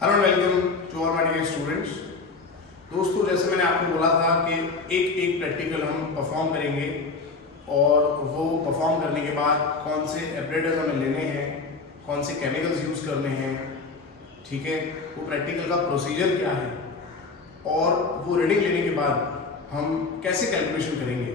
Hello welcome to all my dear students. दोस्तों, जैसे मैंने आपको बोला था कि एक एक प्रैक्टिकल हम परफॉर्म करेंगे और वो परफॉर्म करने के बाद कौन से एपरेटर्स हमें लेने हैं, कौन से केमिकल्स यूज़ करने हैं, ठीक है, वो प्रैक्टिकल का प्रोसीजर क्या है और वो रीडिंग लेने के बाद हम कैसे कैलकुलेशन करेंगे,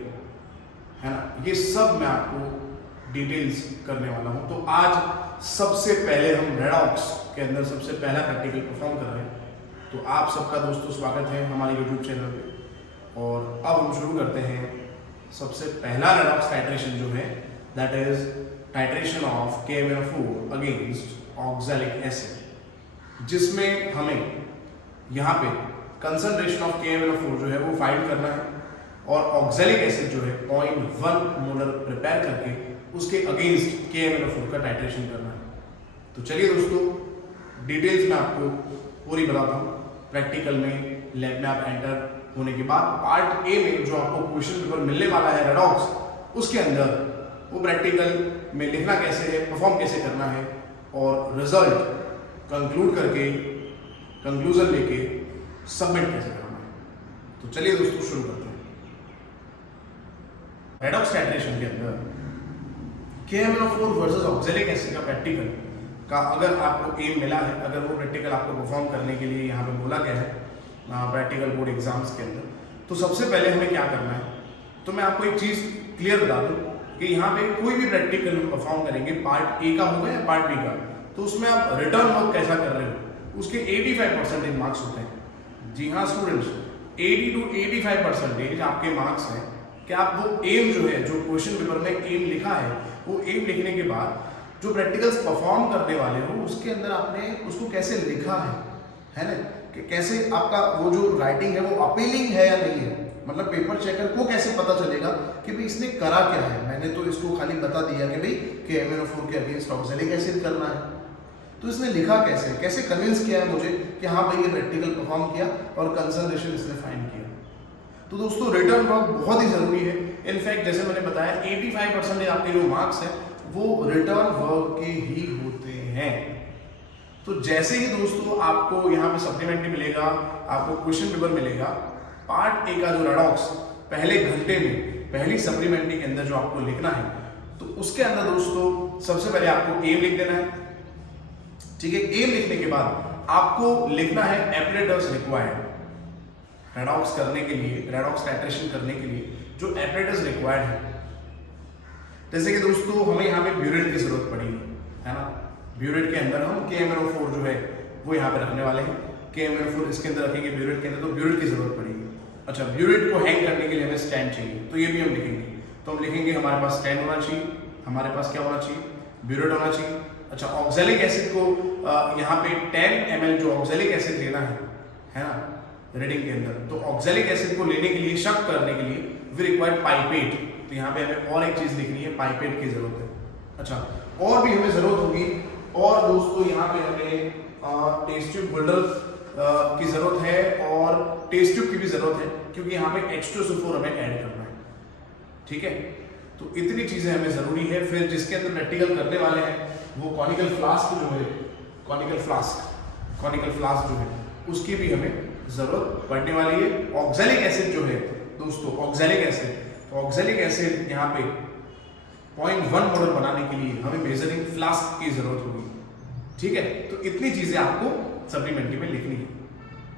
है ना, ये सब मैं आपको डिटेल्स करने वाला हूँ। तो आज सबसे पहले हम रेडॉक्स के अंदर सबसे पहला प्रैक्टिकल परफॉर्म कर रहे हैं। तो आप सबका दोस्तों स्वागत है हमारे यूट्यूब चैनल पे। और अब हम शुरू करते हैं। सबसे पहला रेडॉक्स टाइट्रेशन जो है that is titration of KMnO4 against oxalic acid, जिसमें हमें यहाँ पे कंसंट्रेशन ऑफ KMnO4 जो है वो फाइंड करना है और ऑक्सैलिक एसिड जो है 0.1 मोलर प्रिपेयर करके उसके अगेंस्ट KMnO4 का टाइट्रेशन करना है। तो चलिए दोस्तों, डिटेल्स में आपको पूरी बताता हूँ। प्रैक्टिकल में लैब में आप एंटर होने के बाद पार्ट ए में जो आपको क्वेश्चन पेपर मिलने वाला है रेडॉक्स, उसके अंदर वो प्रैक्टिकल में लिखना कैसे है, परफॉर्म कैसे करना है और रिजल्ट कंक्लूड करके कंक्लूजन लेके सबमिट कैसे करना है। तो चलिए दोस्तों शुरू करते हैं। रेडॉक्स टाइट्रेशन के अंदर KMnO4 वर्सेस ऑक्सैलिक एसिड का प्रैक्टिकल का अगर आपको एम मिला है, अगर वो प्रैक्टिकल आपको परफॉर्म करने के लिए यहाँ पे बोला गया है प्रैक्टिकल बोर्ड एग्जाम्स के अंदर, तो सबसे पहले हमें क्या करना है। तो मैं आपको एक चीज़ क्लियर बता दूँ कि यहाँ पे कोई भी प्रैक्टिकल हम परफॉर्म करेंगे, पार्ट ए का होगा या पार्ट बी का, तो उसमें आप रिटर्न वर्क कैसा कर रहे हो उसके 85% मार्क्स होते हैं। जी हाँ स्टूडेंट्स, 80 to 85% आपके मार्क्स हैं कि आप वो एम जो है, जो क्वेश्चन पेपर में एम लिखा है, वो एम लिखने के बाद जो प्रैक्टिकल्स परफॉर्म करने वाले हो उसके अंदर आपने उसको कैसे लिखा है ना, कि कैसे आपका वो जो राइटिंग है वो अपीलिंग है या नहीं है। मतलब पेपर चेकर को कैसे पता चलेगा कि भाई इसने करा क्या है। मैंने तो इसको खाली बता दिया कि भाई KMnO4 के अगेंस्ट ऑक्सैलिक एसिड करना है, तो इसने लिखा कैसे, कैसे कन्विंस किया है मुझे कि हाँ भाई ये प्रैक्टिकल परफॉर्म किया और कंसंट्रेशन इसने फाइंड किया। तो दोस्तों रिटर्न वर्क बहुत ही जरूरी है। इनफैक्ट जैसे मैंने बताया 85% आपके जो मार्क्स हैं वो रिटर्न वर्क के ही होते हैं। तो जैसे ही दोस्तों आपको यहाँ पे सप्लीमेंट्री मिलेगा, आपको क्वेश्चन पेपर मिलेगा, पार्ट ए का जो रेडॉक्स पहले घंटे में पहली सप्लीमेंट्री के अंदर जो आपको लिखना है, तो उसके अंदर दोस्तों सबसे पहले आपको एम लिख देना है। ठीक है, एम लिखने के बाद आपको लिखना है एपरेटर्स रिक्वायर्ड। रेडॉक्स करने के लिए, रेडॉक्स टाइट्रेशन करने के लिए जो एपरेटर्स रिक्वायर्ड है, जैसे कि दोस्तों हमें यहाँ पे ब्यूरेट की जरूरत पड़ेगी, है ना। ब्यूरेट के अंदर हम KMnO4 जो है वो यहाँ पे रखने वाले हैं। KMnO4 इसके अंदर रखेंगे ब्यूरेट के अंदर, तो ब्यूरेट की जरूरत पड़ेगी। अच्छा, ब्यूरेट को हैंग करने के लिए हमें स्टैंड चाहिए, तो ये भी हम लिखेंगे। तो हम लिखेंगे हमारे पास स्टैंड होना चाहिए, हमारे पास क्या होना चाहिए, ब्यूरेट होना चाहिए। अच्छा, ऑक्सैलिक एसिड को यहाँ पे 10 ml जो ऑक्सैलिक एसिड लेना है ना, रीडिंग के अंदर। तो ऑक्सैलिक एसिड को लेने के लिए, शक करने के लिए वी रिक्वायर्ड पाइपेट। तो यहाँ पे हमें और एक चीज लिखनी है, पाइपेट की जरूरत है। अच्छा, और भी हमें जरूरत होगी। और दोस्तों यहाँ पे हमें टेस्ट ट्यूब होल्डर की जरूरत है और टेस्ट ट्यूब की भी जरूरत है, क्योंकि यहाँ पे H2SO4 हमें ऐड करना है। ठीक है, तो इतनी चीजें हमें जरूरी है। फिर जिसके अंदर प्रैक्टिकल करने वाले हैं वो कॉनिकल फ्लास्क जो है, कॉनिकल फ्लास्क जो है उसकी भी हमें जरूरत पड़ने वाली है। ऑक्सैलिक एसिड जो है दोस्तों, ऑक्सैलिक एसिड यहाँ पे 0.1 मोलर बनाने के लिए हमें मेजरिंग फ्लास्क की जरूरत होगी। ठीक है, तो इतनी चीजें आपको सप्लीमेंट्री में लिखनी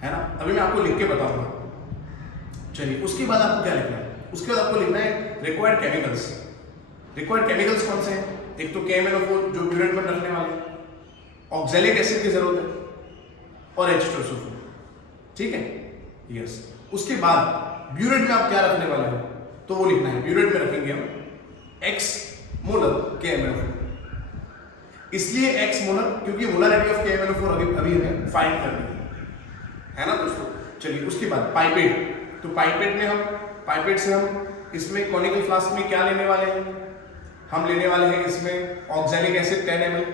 है ना। अभी मैं आपको लिख के बताऊंगा। चलिए, उसके बाद आपको क्या लिखना है, उसके बाद आपको लिखना है रिक्वायर्ड केमिकल्स। रिक्वायर्ड केमिकल्स कौन से हैं? एक तो KMnO4 जो ब्यूरेट में रखने वाले, ऑक्सैलिक एसिड की जरूरत है और H2SO4। ठीक है, यस। उसके बाद ब्यूरेट में आप क्या रखने वाले हो, तो वो लिखना है। ब्यूरेट में रखेंगे हम X मोलर KMnO4। इसलिए X मोलर क्योंकि मोलरिटी ऑफ KMnO4 अभी हमें फाइंड करनी है ना दोस्तों। चलिए, उसके बाद पाइपेट। तो पाइपेट से हम इसमें कॉनिकल फ्लास्क में क्या लेने वाले हैं, हम लेने वाले हैं इसमें oxalic acid 10 ml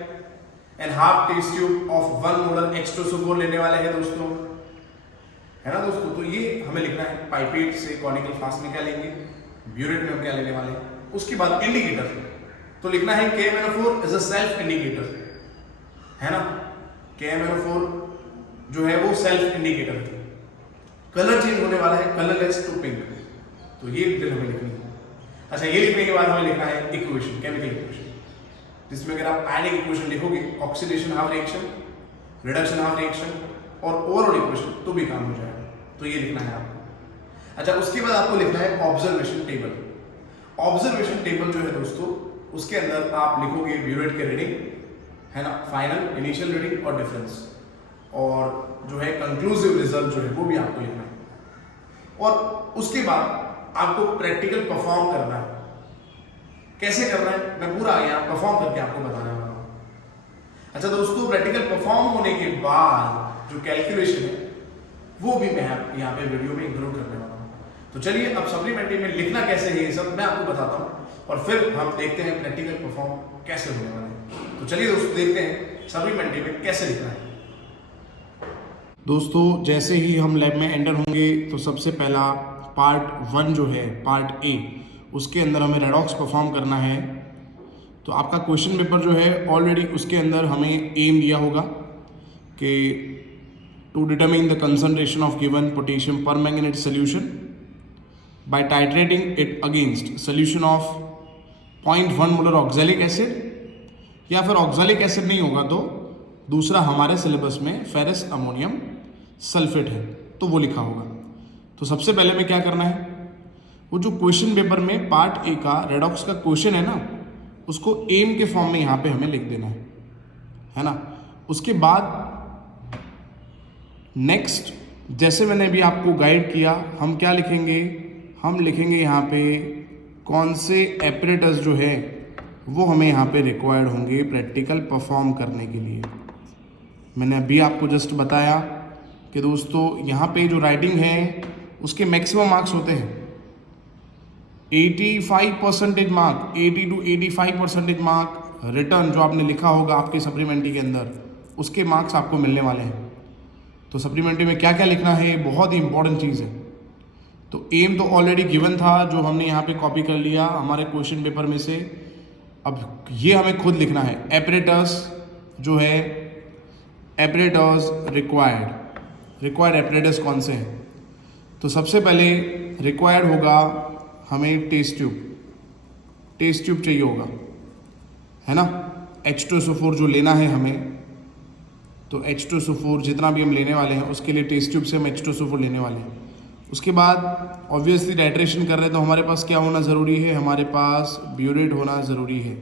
and half test tube of 1 molar H2SO4 लेने वाले हैं दोस्तों, है ना दोस्तों। तो ये हमें लिखना है। पाइपेट से कॉनिकल फ्लास्क में क्या लेंगे, ब्यूरेट में हम क्या लेने वाले हैं। उसके बाद इंडिकेटर, तो लिखना है KMnO4 is a self indicator, है ना। KMnO4 जो है वो सेल्फ इंडिकेटर है। कलर चेंज होने वाला है कलरलेस टू पिंक, तो ये डिटेल हमें लिखनी है। अच्छा, ये लिखने के बाद हमें लिखना है इक्वेशन, केमिकल इक्वेशन, जिसमें अगर आप आयनिक इक्वेशन लिखोगे, oxidation half reaction, reduction half reaction और ओवरऑल इक्वेशन, तो भी काम हो जाएगा। तो ये लिखना है आपको। अच्छा, उसके बाद आपको लिखना है ऑब्जर्वेशन टेबल। ऑब्जर्वेशन टेबल जो है दोस्तों, उसके अंदर आप लिखोगे ब्यूरेट के रीडिंग, है ना, फाइनल इनिशियल रीडिंग और डिफरेंस, और जो है कंक्लूसिव रिजल्ट जो है वो भी आपको लिखना है। और उसके बाद आपको प्रैक्टिकल परफॉर्म करना है। कैसे करना है मैं पूरा यहाँ परफॉर्म करके आपको बताने वाला हूँ। अच्छा दोस्तों, प्रैक्टिकल परफॉर्म होने के बाद जो कैलकुलेशन है वो भी मैं यहाँ पे वीडियो में इंक्लूड करने वाला हूँ। तो चलिए अब सप्लीमेंट्री में लिखना कैसे है ये सब मैं आपको बताता हूँ, और फिर हम देखते हैं प्रैक्टिकल परफॉर्म कैसे होने वाला है। तो चलिए दोस्तों देखते हैं सप्लीमेंट्री में कैसे लिखना है। दोस्तों, जैसे ही हम लैब में एंटर होंगे तो सबसे पहला पार्ट 1 जो है, पार्ट ए, उसके अंदर हमें रेडॉक्स परफॉर्म करना है। तो आपका क्वेश्चन पेपर जो है ऑलरेडी उसके अंदर हमें एम दिया होगा कि to determine the concentration of given potassium permanganate solution by titrating it against solution of 0.1 molar oxalic acid, या फिर ऑक्जेलिक एसिड नहीं होगा तो दूसरा हमारे सिलेबस में फेरस अमोनियम सल्फेट है, तो वो लिखा होगा। तो सबसे पहले में क्या करना है, वो जो क्वेश्चन पेपर में पार्ट ए का रेडॉक्स का क्वेश्चन है ना, उसको एम के फॉर्म में यहाँ पे हमें लिख देना है ना। उसके बाद नेक्स्ट, जैसे मैंने अभी आपको गाइड किया, हम क्या लिखेंगे, हम लिखेंगे यहाँ पे कौन से एपरेटस जो है वो हमें यहाँ पे रिक्वायर्ड होंगे प्रैक्टिकल परफॉर्म करने के लिए। मैंने अभी आपको जस्ट बताया कि दोस्तों यहाँ पे जो राइटिंग है उसके मैक्सिमम मार्क्स होते हैं 85% मार्क, 80 to 85% मार्क रिटर्न जो आपने लिखा होगा आपके सप्लीमेंट्री के अंदर, उसके मार्क्स आपको मिलने वाले हैं। तो सप्लीमेंट्री में क्या क्या लिखना है, बहुत ही इंपॉर्टेंट चीज़ है। तो एम तो ऑलरेडी गिवन था, जो हमने यहाँ पे कॉपी कर लिया हमारे क्वेश्चन पेपर में से। अब ये हमें खुद लिखना है, एपरेटस जो है, एपरेटस रिक्वायर्ड एपरेटस कौन से हैं। तो सबसे पहले रिक्वायर्ड होगा हमें टेस्ट ट्यूब चाहिए होगा, है ना। H2SO4 जो लेना है हमें, तो H2SO4 जितना भी हम लेने वाले हैं उसके लिए टेस्ट ट्यूब से हम H2SO4 लेने वाले हैं। उसके बाद ऑब्वियसली टाइट्रेशन कर रहे हैं तो हमारे पास क्या होना ज़रूरी है, हमारे पास ब्यूरेट होना ज़रूरी है।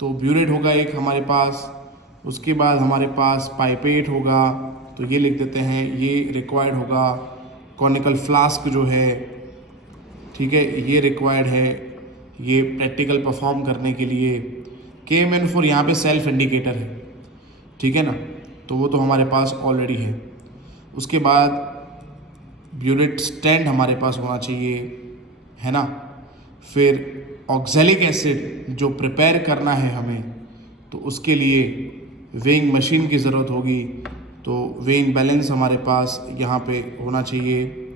तो ब्यूरेट होगा एक हमारे पास। उसके बाद हमारे पास पाइपेट होगा, तो ये लिख देते हैं, ये रिक्वायर्ड होगा। कॉनिकल फ्लास्क जो है, ठीक है, ये रिक्वायर्ड है, ये प्रैक्टिकल परफॉर्म करने के लिए। KMN4 यहाँ पे सेल्फ इंडिकेटर है, ठीक है ना, तो वो तो हमारे पास ऑलरेडी है। उसके बाद ब्यूरेट स्टैंड हमारे पास होना चाहिए, है ना। फिर ऑक्जेलिक एसिड जो प्रिपेयर करना है हमें, तो उसके लिए वेइंग मशीन की ज़रूरत होगी। तो वेइंग बैलेंस हमारे पास यहाँ पे होना चाहिए,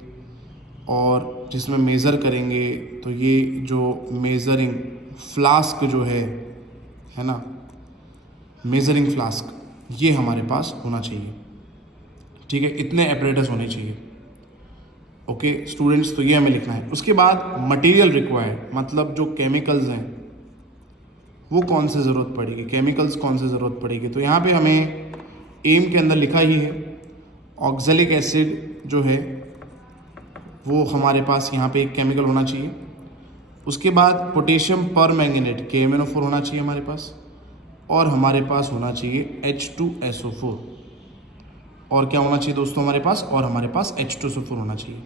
और जिसमें मेज़र करेंगे तो ये जो मेज़रिंग फ्लास्क जो है ना, मेज़रिंग फ्लास्क, ये हमारे पास होना चाहिए, ठीक है। इतने एपरेटस होने चाहिए, ओके स्टूडेंट्स। तो ये हमें लिखना है। उसके बाद मटेरियल रिक्वायर्ड, मतलब जो केमिकल्स हैं वो कौन से ज़रूरत पड़ेगी, केमिकल्स कौन से ज़रूरत पड़ेगी। तो यहाँ पे हमें एम के अंदर लिखा ही है, ऑक्जेलिक एसिड जो है वो हमारे पास यहाँ पे एक केमिकल होना चाहिए। उसके बाद पोटेशियम परमैंगनेट KMnO4 होना चाहिए हमारे पास, और हमारे पास होना चाहिए H2SO4। और क्या होना चाहिए दोस्तों हमारे पास, और हमारे पास H2SO4 होना चाहिए।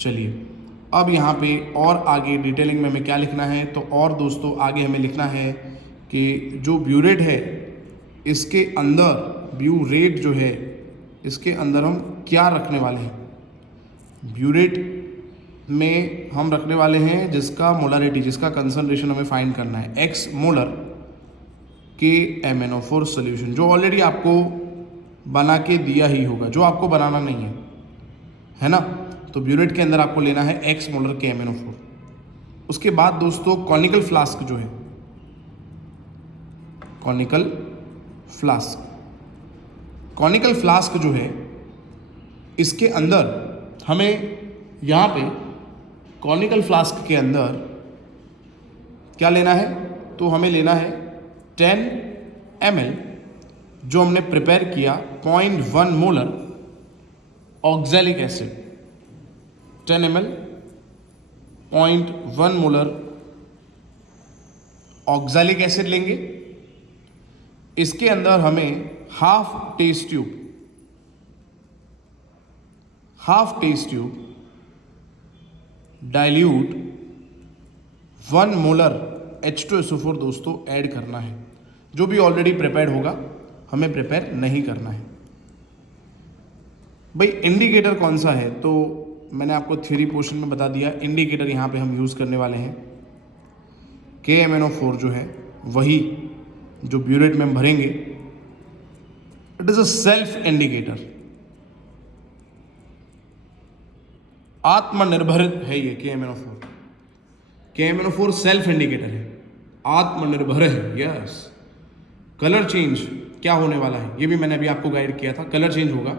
चलिए अब यहाँ पे और आगे डिटेलिंग में हमें क्या लिखना है, तो और दोस्तों आगे हमें लिखना है कि जो ब्यूरेट है इसके अंदर, ब्यूरेट जो है इसके अंदर हम क्या रखने वाले हैं। ब्यूरेट में हम रखने वाले हैं जिसका मोलरिटी, जिसका कंसंट्रेशन हमें फाइंड करना है, X मोलर KMnO4 सोल्यूशन, जो ऑलरेडी आपको बना के दिया ही होगा, जो आपको बनाना नहीं है ना। तो ब्यूरेट के अंदर आपको लेना है X मोलर KMnO4। उसके बाद दोस्तों कॉनिकल फ्लास्क जो है, कॉनिकल फ्लास्क, कॉनिकल फ्लास्क जो है इसके अंदर हमें यहाँ पे कॉनिकल फ्लास्क के अंदर क्या लेना है, तो हमें लेना है 10 ml जो हमने प्रिपेयर किया 0.1 molar oxalic acid, 10 ml 0.1 molar oxalic acid लेंगे। इसके अंदर हमें half test tube dilute 1 molar H2SO4 दोस्तों ऐड करना है। जो भी ऑलरेडी प्रिपेयर्ड होगा, हमें प्रिपेयर नहीं करना है। भाई इंडिकेटर कौन सा है, तो मैंने आपको थ्योरी पोर्शन में बता दिया। इंडिकेटर यहाँ पे हम यूज़ करने वाले हैं KMnO4 जो है वही जो ब्यूरेट में हम भरेंगे। It is a self indicator, आत्मनिर्भर है ये KMnO4 सेल्फ इंडिकेटर है, आत्मनिर्भर है। यस, कलर चेंज क्या होने वाला है ये भी मैंने अभी आपको गाइड किया था। कलर चेंज होगा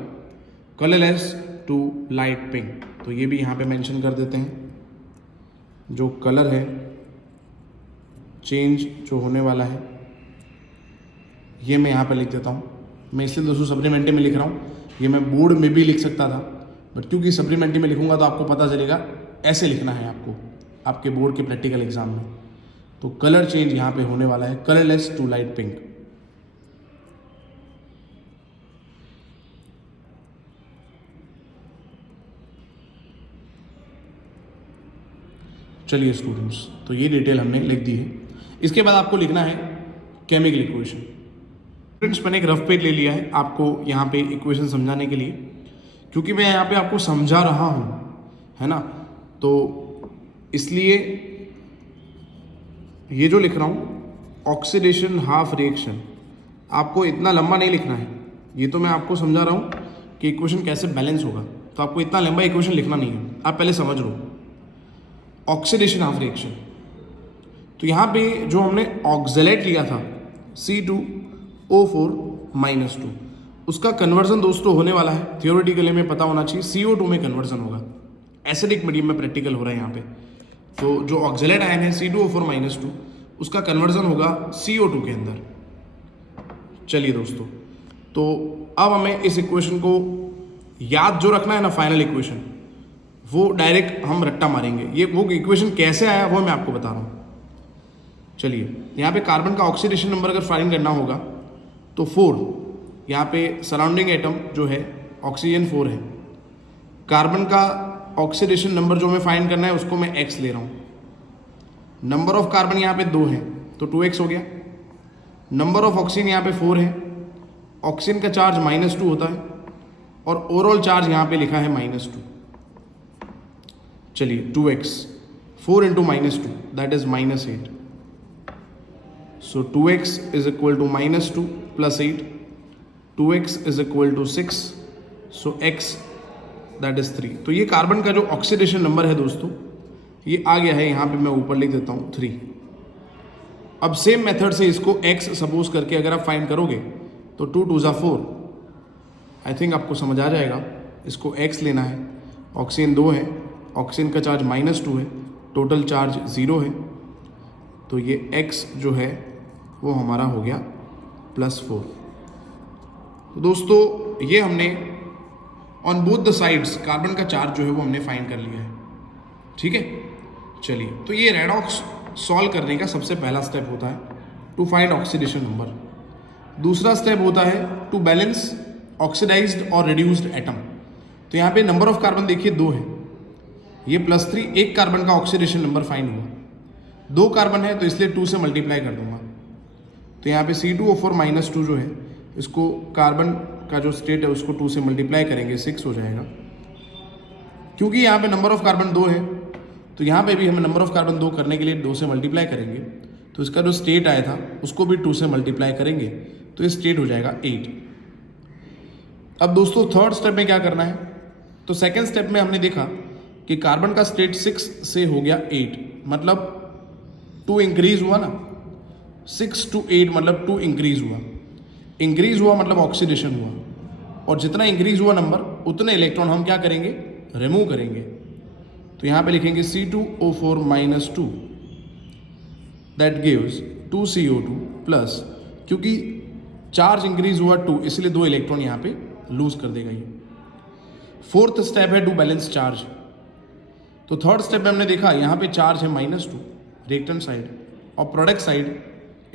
कलरलेस टू लाइट पिंक, तो ये भी यहाँ पे मेंशन कर देते हैं। जो कलर है चेंज जो होने वाला है ये मैं यहाँ पे लिख देता हूँ। मैं इसलिए दोस्तों सप्लीमेंट्री में लिख रहा हूँ, ये मैं बोर्ड में भी लिख सकता था, बट क्योंकि सप्लीमेंट्री में लिखूंगा तो आपको पता चलेगा ऐसे लिखना है आपको आपके बोर्ड के प्रैक्टिकल एग्जाम में। तो कलर चेंज यहाँ पे होने वाला है कलरलेस टू लाइट पिंक। चलिए स्टूडेंट्स, तो ये डिटेल हमने लिख दी है। इसके बाद आपको लिखना है केमिकल इक्वेशन। स्टूडेंट्स मैंने एक रफ पेज ले लिया है आपको यहाँ पे इक्वेशन समझाने के लिए, क्योंकि मैं यहाँ पे आपको समझा रहा हूँ, है ना, तो इसलिए ये जो लिख रहा हूँ ऑक्सीडेशन हाफ रिएक्शन आपको इतना लंबा नहीं लिखना है। ये तो मैं आपको समझा रहा हूँ कि इक्वेशन कैसे बैलेंस होगा, तो आपको इतना लंबा इक्वेशन लिखना नहीं है। आप पहले समझ लो ऑक्सीडेशन हाफ रिएक्शन। तो यहाँ पे जो हमने ऑक्सैलेट लिया था C2O4 -2, उसका कन्वर्जन दोस्तों होने वाला है, थियोरेटिकली में पता होना चाहिए, CO2 में कन्वर्जन होगा। एसिडिक मीडियम में प्रैक्टिकल हो रहा है यहाँ पे। तो जो ऑक्सैलेट आयन है C2O4 -2 उसका कन्वर्जन होगा CO2 के अंदर। चलिए दोस्तों, तो अब हमें इस इक्वेशन को याद जो रखना है ना, फाइनल इक्वेशन, वो डायरेक्ट हम रट्टा मारेंगे। ये वो इक्वेशन कैसे आया वो मैं आपको बता रहा हूँ। चलिए, यहाँ पे कार्बन का ऑक्सीडेशन नंबर अगर फाइंड करना होगा तो 4, यहाँ पे सराउंडिंग एटम जो है ऑक्सीजन 4 है। कार्बन का ऑक्सीडेशन नंबर जो हमें फाइंड करना है उसको मैं x ले रहा हूँ। नंबर ऑफ कार्बन यहाँ पे 2 है तो 2x हो गया। नंबर ऑफ ऑक्सीजन यहाँ पे 4 है, ऑक्सीजन का चार्ज -2 होता है और ओवरऑल चार्ज यहाँ पे लिखा है -2। चलिए 2x, 4 into -2 that is -8. So 2x is equal to -2 plus 8. 2x is equal to 6. So x that is 3. तो ये कार्बन का जो ऑक्सीडेशन नंबर है दोस्तों ये आ गया है, यहाँ पे मैं ऊपर लिख देता हूँ 3। अब सेम मेथड से इसको x सपोज करके अगर आप फाइंड करोगे तो 2 2 ज़ा 4, आई थिंक आपको समझ आ जाएगा। इसको x लेना है, ऑक्सीजन 2 है, ऑक्सीजन का चार्ज -2 है, टोटल चार्ज 0 है, तो ये x जो है वो हमारा हो गया +4। तो दोस्तों ये हमने on both the sides carbon का चार्ज जो है वो हमने फाइंड कर लिया है, ठीक है। चलिए, तो ये रेडॉक्स सॉल्व करने का सबसे पहला स्टेप होता है टू फाइंड ऑक्सीडेशन नंबर। दूसरा स्टेप होता है टू बैलेंस ऑक्सीडाइज्ड और रिड्यूस्ड एटम। तो यहाँ पे नंबर ऑफ कार्बन देखिए 2 है, ये +3, एक कार्बन का ऑक्सीडेशन नंबर फाइंड हुआ। 2 कार्बन है तो इसलिए 2 से मल्टीप्लाई कर दूंगा। तो यहाँ पे C2O4 -2 जो है इसको कार्बन का जो स्टेट है उसको 2 से मल्टीप्लाई करेंगे, 6 हो जाएगा। क्योंकि यहाँ पे नंबर ऑफ कार्बन 2 है तो यहाँ पे भी हमें नंबर ऑफ कार्बन 2 करने के लिए 2 से मल्टीप्लाई करेंगे, तो इसका जो स्टेट आया था उसको भी 2 से मल्टीप्लाई करेंगे, तो ये स्टेट हो जाएगा 8। अब दोस्तों थर्ड स्टेप में क्या करना है, तो सेकेंड स्टेप में हमने देखा कि कार्बन का स्टेट 6 से हो गया 8, मतलब 2 इंक्रीज हुआ ना, 6 to 8 मतलब 2 इंक्रीज हुआ। इंक्रीज हुआ मतलब ऑक्सीडेशन हुआ, और जितना इंक्रीज हुआ नंबर उतने इलेक्ट्रॉन हम क्या करेंगे, रिमूव करेंगे। तो यहाँ पे लिखेंगे C2O4 - 2 that gives 2CO2 plus, क्योंकि चार्ज इंक्रीज हुआ 2 इसलिए 2 इलेक्ट्रॉन यहाँ पे लूज कर देगा ये। फोर्थ स्टेप है डू बैलेंस चार्ज। तो थर्ड स्टेप में हमने देखा यहाँ पे चार्ज है -2 रिएक्टेंट साइड, और प्रोडक्ट साइड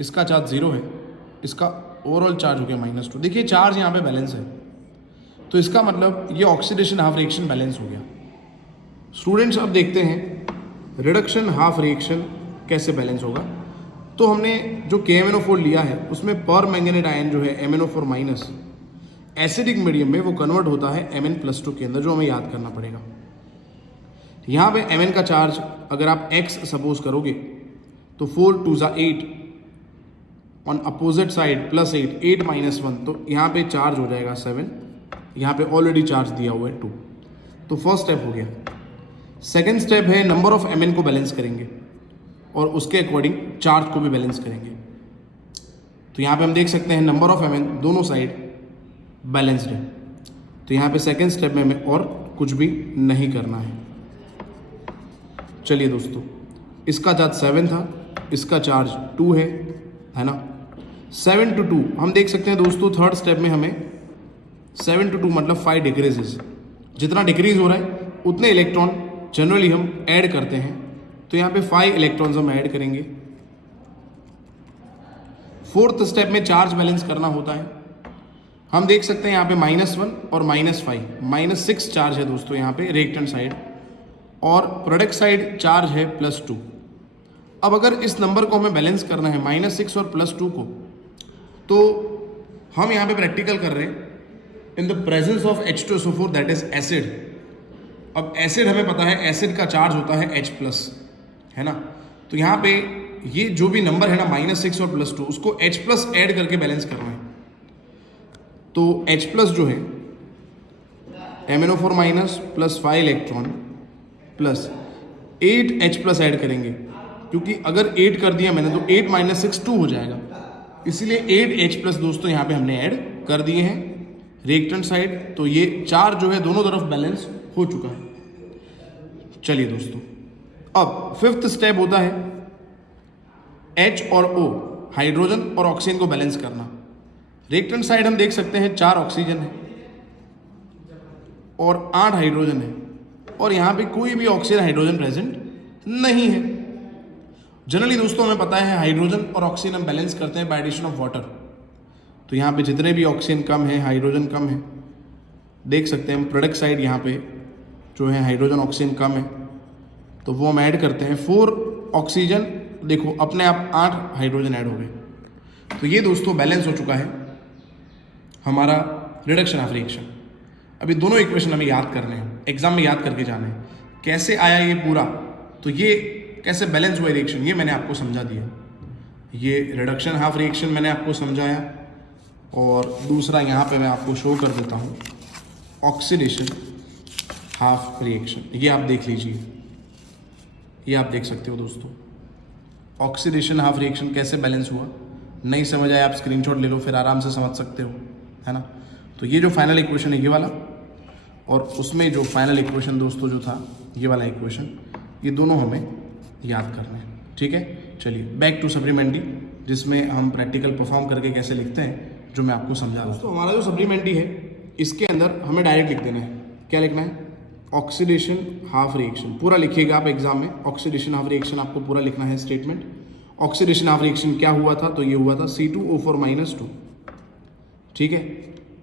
इसका चार्ज 0 है, इसका ओवरऑल चार्ज हो गया -2। देखिए चार्ज यहाँ पे बैलेंस है, तो इसका मतलब ये ऑक्सीडेशन हाफ रिएक्शन बैलेंस हो गया। स्टूडेंट्स अब देखते हैं रिडक्शन हाफ रिएक्शन कैसे बैलेंस होगा। तो हमने जो KMnO4 लिया है उसमें पर मैंगनेट आयन जो है MnO4- एसिडिक मीडियम में वो कन्वर्ट होता है Mn+2 के अंदर, जो हमें याद करना पड़ेगा। यहाँ पे Mn का चार्ज अगर आप x सपोज करोगे तो 4 2 8 ऑन अपोजिट साइड +8 8 - 1, तो यहाँ पे चार्ज हो जाएगा 7, यहाँ पे ऑलरेडी चार्ज दिया हुआ है 2। तो फर्स्ट स्टेप हो गया। सेकेंड स्टेप है नंबर ऑफ Mn को बैलेंस करेंगे और उसके अकॉर्डिंग चार्ज को भी बैलेंस करेंगे। तो यहाँ पे हम देख सकते हैं नंबर ऑफ Mn दोनों साइड बैलेंस्ड है। तो यहाँ पे सेकेंड स्टेप में हमें और कुछ भी नहीं करना है। चलिए दोस्तों, इसका चार्ज 7 था, इसका चार्ज 2 है ना। 7 to 2 हम देख सकते हैं दोस्तों, थर्ड स्टेप में हमें 7 to 2 मतलब 5 डिक्रीजेज, जितना डिक्रीज हो रहा है उतने इलेक्ट्रॉन जनरली हम ऐड करते हैं। तो यहाँ पे 5 इलेक्ट्रॉन्स हम ऐड करेंगे। फोर्थ स्टेप में चार्ज बैलेंस करना होता है। हम देख सकते हैं यहाँ पे -1 और -5 -6 चार्ज है दोस्तों यहाँ पे रिएक्टेंट साइड, और प्रोडक्ट साइड चार्ज है +2। अब अगर इस नंबर को हमें बैलेंस करना है -6 और +2 को, तो हम यहाँ पे प्रैक्टिकल कर रहे हैं in the presence of H2SO4 that is acid. अब एसिड हमें पता है एसिड का चार्ज होता है H+, है ना। तो यहाँ पे ये जो भी नंबर है ना -6 और +2, उसको H+ ऐड करके बैलेंस करना है। तो H+ जो है MnO4- plus 5 electron plus 8 H+ add करेंगे, क्योंकि अगर 8 कर दिया मैंने तो 8 - 6 2 हो जाएगा, इसलिए 8 H+ दोस्तों यहाँ पे हमने ऐड कर दिए हैं रिएक्टेंट साइड। तो ये चार्ज जो है दोनों तरफ बैलेंस हो चुका है। चलिए दोस्तों, अब फिफ्थ स्टेप होता है H और O हाइड्रोजन और ऑक्सीजन को बैलेंस करना। रिएक्टेंट साइड हम देख सकते हैं 4 ऑक्सीजन है और 8 हाइड्रोजन है, और यहाँ पे कोई भी ऑक्सीजन हाइड्रोजन प्रेजेंट नहीं है। जनरली दोस्तों हमें पता है हाइड्रोजन और ऑक्सीजन हम बैलेंस करते हैं बाय एडिशन ऑफ वाटर। तो यहाँ पे जितने भी ऑक्सीजन कम है, हाइड्रोजन कम है, देख सकते हैं हम प्रोडक्ट साइड यहाँ पे जो है हाइड्रोजन ऑक्सीजन कम है, तो वो हम ऐड करते हैं 4 ऑक्सीजन, देखो अपने आप 8 हाइड्रोजन ऐड हो गए। तो ये दोस्तों बैलेंस हो चुका है हमारा रिडक्शन ऑफ रिएक्शन। अभी दोनों इक्वेशन हमें याद करने हैं, एग्जाम में याद करके जाना है कैसे आया ये पूरा। तो ये कैसे बैलेंस हुआ रिएक्शन ये मैंने आपको समझा दिया। ये रिडक्शन हाफ रिएक्शन मैंने आपको समझाया, और दूसरा यहाँ पे मैं आपको शो कर देता हूँ ऑक्सीडेशन हाफ रिएक्शन। ये आप देख लीजिए, ये आप देख सकते हो दोस्तों ऑक्सीडेशन हाफ रिएक्शन कैसे बैलेंस हुआ। नहीं समझ आया आप स्क्रीनशॉट ले लो, फिर आराम से समझ सकते हो, है ना। तो ये जो फाइनल इक्वेशन है ये वाला, और उसमें जो फाइनल इक्वेशन दोस्तों जो था ये वाला इक्वेशन, ये दोनों हमें याद करना है। ठीक है, चलिए बैक टू सप्लीमेंट्री, जिसमें हम प्रैक्टिकल परफॉर्म करके कैसे लिखते हैं जो मैं आपको समझा दूँ। तो हमारा जो सप्लीमेंट्री है इसके अंदर हमें डायरेक्ट लिख देना है। क्या लिखना है? ऑक्सीडेशन हाफ रिएक्शन पूरा लिखिएगा आप एग्जाम में। ऑक्सीडेशन हाफ रिएक्शन आपको पूरा लिखना है स्टेटमेंट। ऑक्सीडेशन हाफ रिएक्शन क्या हुआ था? तो ये हुआ था C2O4 - 2, ठीक है।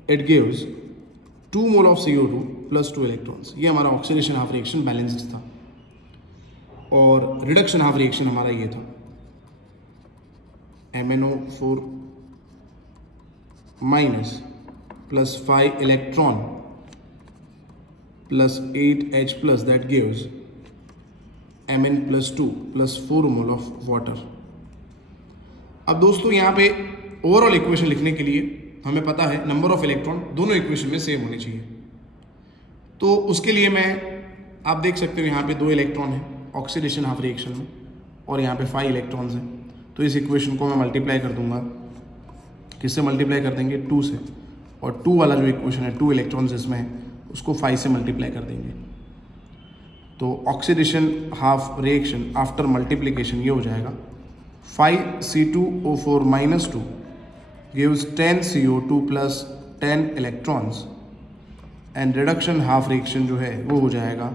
It gives 2 mole of CO2 plus 2 electrons. ये हमारा ऑक्सीडेशन हाफ रिएक्शन बैलेंस्ड था। और रिडक्शन हाफ रिएक्शन हमारा ये था MnO4- plus 5 electron plus 8H+ that gives Mn+2 plus 4 mole of water. अब दोस्तों यहाँ पे ओवरऑल इक्वेशन लिखने के लिए हमें पता है नंबर ऑफ इलेक्ट्रॉन दोनों इक्वेशन में सेम होने चाहिए। तो उसके लिए मैं, आप देख सकते हो यहाँ पे 2 इलेक्ट्रॉन है ऑक्सीडेशन हाफ रिएक्शन में, और यहाँ पे 5 इलेक्ट्रॉन्स हैं। तो इस इक्वेशन को मैं मल्टीप्लाई कर दूंगा। किससे मल्टीप्लाई कर देंगे? 2 से। और 2 वाला जो इक्वेशन है 2 इलेक्ट्रॉन्स इसमें है उसको 5 से मल्टीप्लाई कर देंगे। तो oxidation half reaction after multiplication ये हो जाएगा 5C2O4 - 2 gives 10CO2 plus 10 electrons and reduction half reaction जो है वो हो जाएगा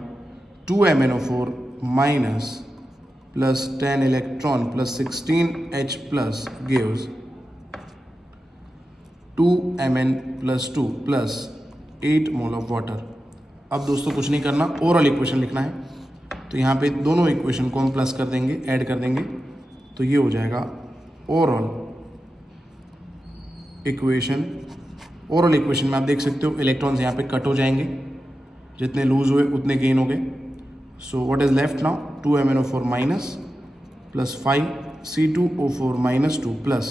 2MnO4 minus plus 10 electron plus 16H plus gives 2Mn + 2 plus 8 mole of water. अब दोस्तों कुछ नहीं करना, ओवरऑल इक्वेशन लिखना है। तो यहाँ पे दोनों इक्वेशन को हम प्लस कर देंगे, ऐड कर देंगे, तो ये हो जाएगा ओवरऑल इक्वेशन। ओवरऑल इक्वेशन में आप देख सकते हो इलेक्ट्रॉन्स यहाँ पे कट हो जाएंगे, जितने लूज हुए उतने गेन हो गए। So what is left now 2MnO4 minus plus 5C2O4 - 2 plus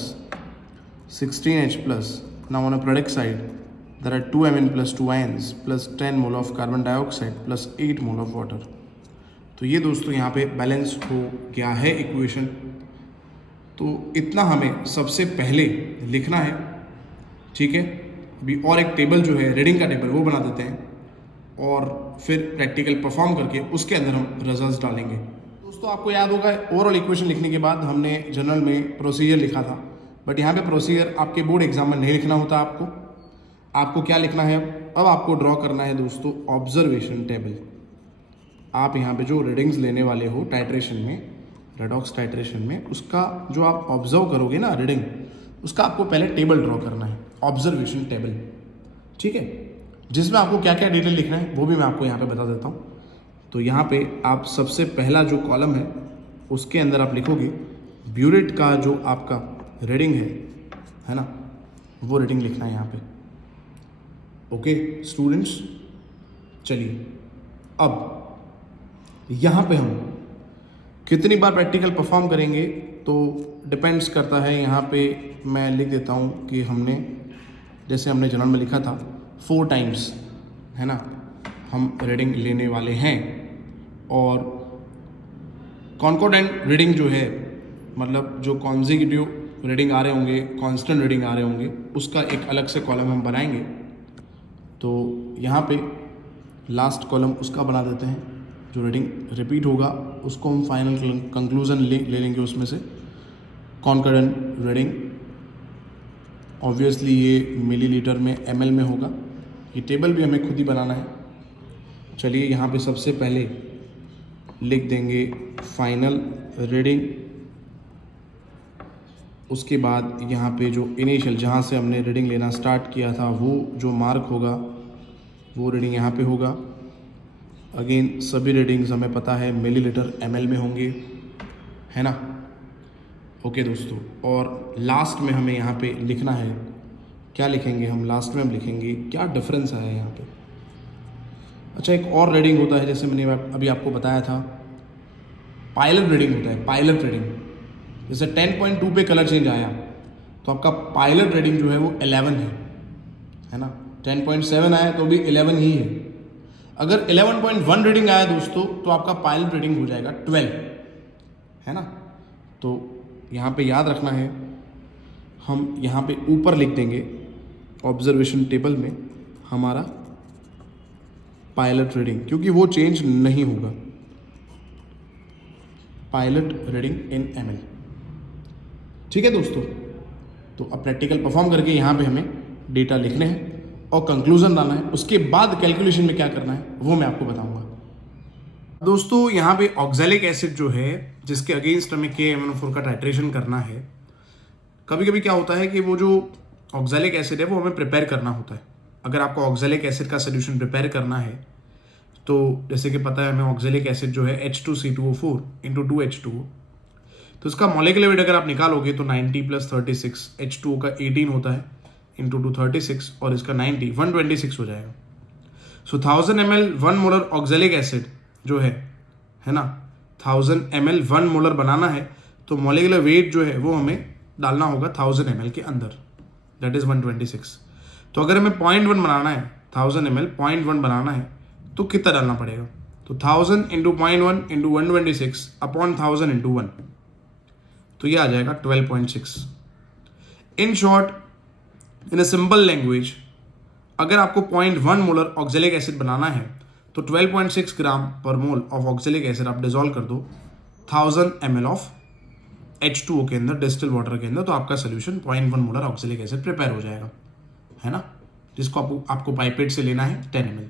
16H plus. Now on a product side there are 2Mn + 2 ions plus 10 mole of carbon dioxide plus 8 mole of water. तो ये दोस्तों यहाँ पे balance हो गया है equation. तो इतना हमें सबसे पहले लिखना है, ठीक है। अभी और एक टेबल जो है रीडिंग का टेबल वो बना देते हैं और फिर प्रैक्टिकल परफॉर्म करके उसके अंदर हम रिजल्ट्स डालेंगे। दोस्तों आपको याद होगा ओवरऑल इक्वेशन लिखने के बाद हमने जनरल में प्रोसीजर लिखा था, बट यहाँ पे प्रोसीजर आपके बोर्ड एग्जाम में नहीं लिखना होता। आपको क्या लिखना है, अब आपको ड्रॉ करना है दोस्तों ऑब्जर्वेशन टेबल। आप यहाँ पे जो रीडिंग्स लेने वाले हो टाइट्रेशन में, रेडॉक्स टाइट्रेशन में, उसका जो आप ऑब्जर्व करोगे ना रीडिंग, उसका आपको पहले टेबल ड्रॉ करना है, ऑब्जर्वेशन टेबल, ठीक है, जिसमें आपको क्या क्या डिटेल लिखना है वो भी मैं आपको यहाँ पे बता देता हूँ। तो यहाँ पे आप सबसे पहला जो कॉलम है उसके अंदर आप लिखोगे ब्यूरेट का जो आपका रीडिंग है ना, वो रीडिंग लिखना है यहाँ पे। ओके स्टूडेंट्स, चलिए अब यहाँ पे हम कितनी बार प्रैक्टिकल परफॉर्म करेंगे तो डिपेंड्स करता है। यहाँ पे मैं लिख देता हूँ कि हमने जैसे हमने जनरल में लिखा था 4 टाइम्स है ना, हम रीडिंग लेने वाले हैं। और कॉन्कोर्डेंट रीडिंग जो है, मतलब जो कॉन्जिक्यूटिव रीडिंग आ रहे होंगे, कांस्टेंट रीडिंग आ रहे होंगे, उसका एक अलग से कॉलम हम बनाएंगे। तो यहाँ पे लास्ट कॉलम उसका बना देते हैं, जो रीडिंग रिपीट होगा उसको हम फाइनल कंक्लूजन ले लेंगे उसमें से। कॉन्करेंट रीडिंग ऑब्वियसली ये मिलीलीटर में ml में होगा। ये टेबल भी हमें खुद ही बनाना है। चलिए यहाँ पे सबसे पहले लिख देंगे फाइनल रीडिंग, उसके बाद यहाँ पे जो इनिशियल जहाँ से हमने रीडिंग लेना स्टार्ट किया था वो जो मार्क होगा वो रीडिंग यहाँ पे होगा। अगेन सभी रीडिंग्स हमें पता है मिलीलीटर ml में होंगे, है ना। ओके दोस्तों, और लास्ट में हमें यहाँ पे लिखना है, क्या लिखेंगे हम लास्ट में, हम लिखेंगे क्या डिफरेंस आया है यहाँ पे। अच्छा, एक और रीडिंग होता है, जैसे मैंने अभी आपको बताया था पायलट रीडिंग होता है। पायलट रीडिंग जैसे 10.2 पे कलर चेंज आया तो आपका पायलट रीडिंग जो है वो 11 है ना। 10.7 आया तो भी 11 ही है। अगर 11.1 रीडिंग आया दोस्तों तो आपका पायलट रीडिंग हो जाएगा 12, है ना। तो यहाँ पे याद रखना है, हम यहाँ पे ऊपर लिख देंगे ऑब्जर्वेशन टेबल में हमारा पायलट रीडिंग, क्योंकि वो चेंज नहीं होगा। पायलट रीडिंग इन ml, ठीक है दोस्तों। तो अब प्रैक्टिकल परफॉर्म करके यहाँ पे हमें डेटा लिखने हैं और कंक्लूजन लाना है। उसके बाद कैलकुलेशन में क्या करना है वो मैं आपको बताऊंगा। दोस्तों यहाँ पे ऑक्सैलिक एसिड जो है, जिसके अगेंस्ट हमें KMnO4 का टाइट्रेशन करना है, कभी कभी क्या होता है कि वो जो ऑक्सैलिक एसिड है वो हमें प्रिपेयर करना होता है। अगर आपको ऑक्सैलिक एसिड का सोल्यूशन प्रिपेयर करना है तो जैसे कि पता है हमें ऑक्सैलिक एसिड जो है H2C2O4 × 2H2O, तो इसका मॉलिक्यूलर वेट अगर आप निकालोगे तो 90 + 36, H2O का 18 होता है इंटू 236 और इसका 90 126 हो जाएगा। सो 1000 ml 1 मोलर ऑक्सैलिक एसिड जो है ना, 1000 ml 1 मोलर बनाना है तो मॉलिक्यूलर वेट जो है वो हमें डालना होगा 1000 ml के अंदर, दैट इज 126। तो अगर हमें 0.1 बनाना है, 1000 ml 0.1 बनाना है तो कितना डालना पड़ेगा, तो 1000 × 0.1 × 126 अपॉन 1000 × 1, तो ये आ जाएगा 12.6। In short, in a simple language, अगर आपको 0.1 मोलर ऑक्जेलिक एसिड बनाना है तो 12.6 ग्राम पर मोल ऑफ ऑक्जेलिक एसिड आप डिजोल्व कर दो 1000 ml ऑफ H2O के अंदर, डिस्टिल वाटर के अंदर, तो आपका solution 0.1 molar oxalic acid prepare हो जाएगा, है ना, जिसको आपको पाइपेट से लेना है 10 ml।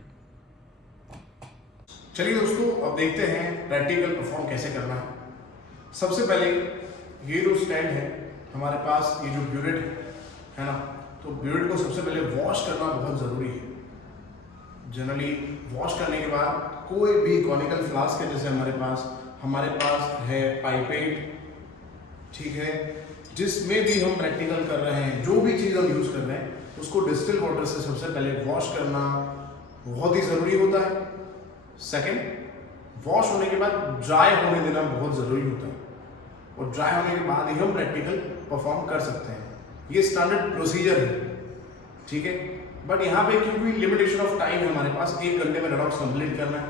चलिए दोस्तों, अब देखते हैं प्रैक्टिकल परफॉर्म कैसे करना है। सबसे पहले ये जो स्टैंड है हमारे पास, ये जो ब्यूरेट है ना, तो ब्यूरेट को सबसे पहले वॉश करना बहुत ज़रूरी है। जनरली वॉश करने के बाद कोई भी कॉनिकल फ्लास्क है, जैसे हमारे पास है पाइपेट, ठीक है, जिसमें भी हम प्रैक्टिकल कर रहे हैं, जो भी चीज़ हम यूज़ कर रहे हैं उसको डिस्टिल वाटर से सबसे पहले वॉश करना बहुत ही ज़रूरी होता है। सेकेंड, वॉश होने के बाद ड्राई होने देना बहुत ज़रूरी होता है, और ड्राई होने के बाद ही हम प्रैक्टिकल परफॉर्म कर सकते हैं। ये स्टैंडर्ड प्रोसीजर है, ठीक है। बट यहाँ पे क्योंकि लिमिटेशन ऑफ टाइम है हमारे पास, 1 घंटे में रेडॉक्स कंप्लीट करना है,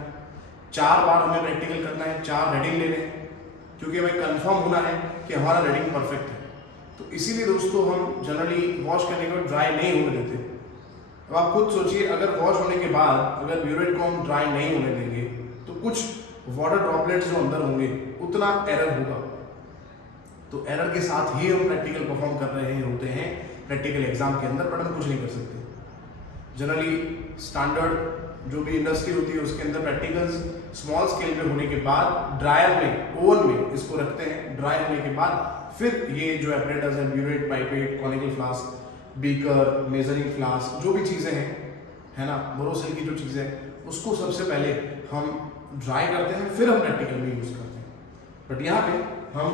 4 बार हमें प्रैक्टिकल करना है, 4 रीडिंग लेने हैं, क्योंकि हमें कंफर्म होना है कि हमारा रीडिंग परफेक्ट है। तो इसीलिए दोस्तों हम जनरली वॉश करने के बाद ड्राई नहीं होने देते। अब आप खुद सोचिए, अगर वॉश होने के बाद अगर ब्यूरेट को हम ड्राई नहीं होने देंगे तो कुछ वाटर ड्रॉपलेट्स जो अंदर होंगे उतना एरर होगा, तो एरर के साथ ही हम प्रैक्टिकल परफॉर्म कर रहे होते हैं प्रैक्टिकल एग्जाम के अंदर, बट हम कुछ नहीं कर सकते। जनरली स्टैंडर्ड जो भी इंडस्ट्री होती है उसके अंदर प्रैक्टिकल्स स्मॉल स्केल पे होने के बाद ड्रायर में, ओवन में इसको रखते हैं। ड्राई होने के बाद फिर ये जो एपरेटस है, burette, pipette, conical flask, beaker, measuring flask, जो भी चीज़ें हैं, है ना, बोरोसिल की जो चीज़ें हैं, उसको सबसे पहले हम ड्राई करते हैं, फिर हम प्रैक्टिकल में यूज़ करते हैं। बट यहाँ पे हम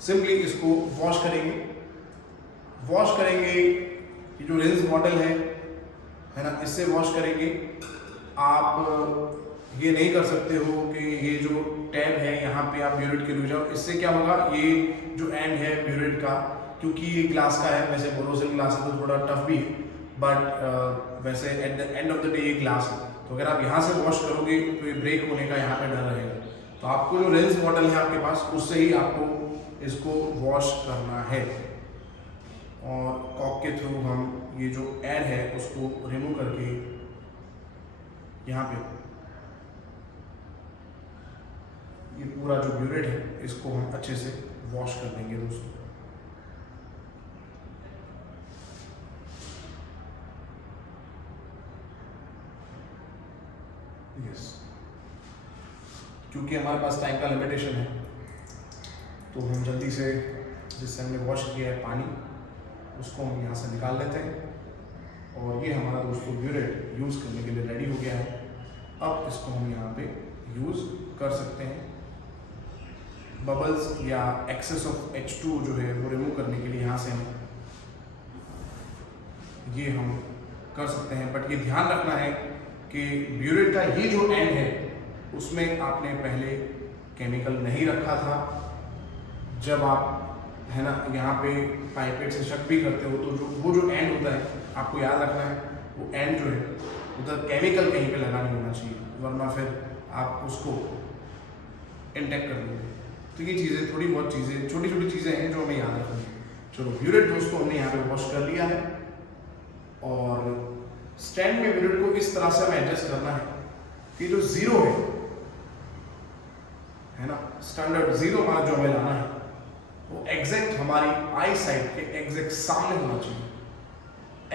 सिंपली इसको वॉश करेंगे। ये जो रिंस बॉटल है ना, इससे वॉश करेंगे। आप ये नहीं कर सकते हो कि ये जो टैब है यहाँ पे आप ब्यूरेट के रुक जाओ, इससे क्या होगा, ये जो एंड है ब्यूरेट का, क्योंकि ये ग्लास का है, वैसे बोरोसिल ग्लास है तो थोड़ा टफ भी है, बट वैसे at the end of the day ये ग्लास है, तो अगर आप यहाँ से वॉश करोगे तो ये ब्रेक होने का यहाँ पे डर रहेगा। तो आपको जो रिंस बॉटल है आपके पास, उससे ही आपको इसको वॉश करना है, और कॉक के थ्रू हम ये जो एड है उसको रिमूव करके यहाँ पे ये पूरा जो ब्यूरेट है इसको हम अच्छे से वॉश कर देंगे दोस्तों। यस, क्योंकि हमारे पास टाइम का लिमिटेशन है तो हम जल्दी से, जिससे हमने वॉश किया है पानी, उसको हम यहाँ से निकाल लेते हैं, और ये हमारा दोस्तों ब्यूरेट यूज़ करने के लिए रेडी हो गया है। अब इसको हम यहाँ पे यूज़ कर सकते हैं। बबल्स या एक्सेस ऑफ H2 जो है वो रिमूव करने के लिए यहाँ से हम कर सकते हैं। बट ये ध्यान रखना है कि ब्यूरेट का ये जो एंड है उसमें आपने पहले केमिकल नहीं रखा था। जब आप, है ना, यहाँ पे पाइपेट से शक भी करते हो तो वो जो एंड होता है, आपको याद रखना है वो एंड जो है उधर केमिकल कहीं पे लगा नहीं होना चाहिए, वरना फिर आप उसको इंटेक्ट कर देंगे। तो ये चीज़ें, थोड़ी बहुत चीज़ें, छोटी छोटी चीज़ें हैं जो हमें याद रखनी है। चलो, ब्यूरेट दोस्तों हमने यहाँ पे वॉश कर लिया है, और स्टैंड में ब्यूरेट को इस तरह से हमें एडजस्ट करना है कि जो जीरो है ना, स्टैंडर्ड जीरो मार्क जो हमें लाना है वो एग्जैक्ट हमारी आई साइड के एग्जैक्ट सामने होना चाहिए,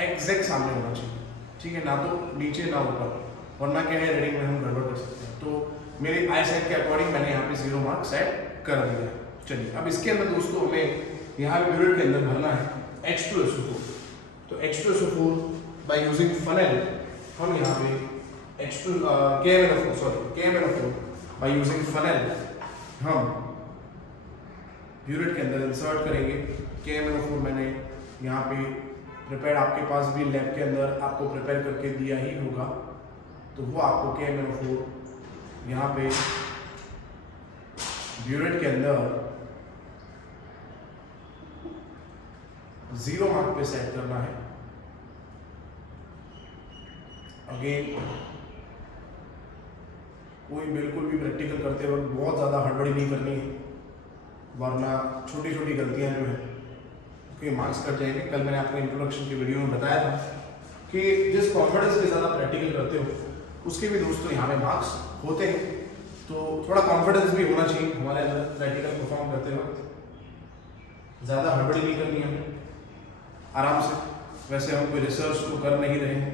एग्जैक्ट सामने होना चाहिए, ठीक है, ना तो नीचे ना ऊपर, वरना क्या है रीडिंग में हम गड़बड़ कर सकते हैं। तो मेरे आई साइड के अकॉर्डिंग मैंने यहाँ पे 0 मार्क सेट कर दिया है। चलिए, अब इसके अंदर दोस्तों हमें यहाँ पे ब्यूरेट के अंदर भरना है H2SO4। तो H2SO4 बाय यूजिंग फनेल हम यहाँ पे KMnO4 बाय यूजिंग फनेल हम ब्यूरेट के अंदर इंसर्ट करेंगे। KMnO4 मैंने यहाँ पे प्रिपेयर, आपके पास भी लैब के अंदर आपको प्रिपेयर करके दिया ही होगा, तो वो आपको KMnO4 यहाँ पे ब्यूरेट के अंदर 0 मार्क पे सेट करना है। अगेन, कोई बिल्कुल भी प्रैक्टिकल करते वक्त बहुत ज़्यादा हड़बड़ी नहीं करनी है, वरना छोटी छोटी गलतियां जो है उसके मार्क्स कट जाएंगे। कल मैंने आपको इंट्रोडक्शन की वीडियो में बताया था कि जिस कॉन्फिडेंस के साथ आप प्रैक्टिकल करते हो उसके भी दोस्तों यहाँ पे मार्क्स होते हैं। तो थोड़ा कॉन्फिडेंस भी होना चाहिए हमारे अंदर प्रैक्टिकल परफॉर्म करते वक्त। ज़्यादा हड़बड़ी नहीं करनी हमें, आराम से, वैसे हम कोई रिसर्च तो कर नहीं रहे हैं,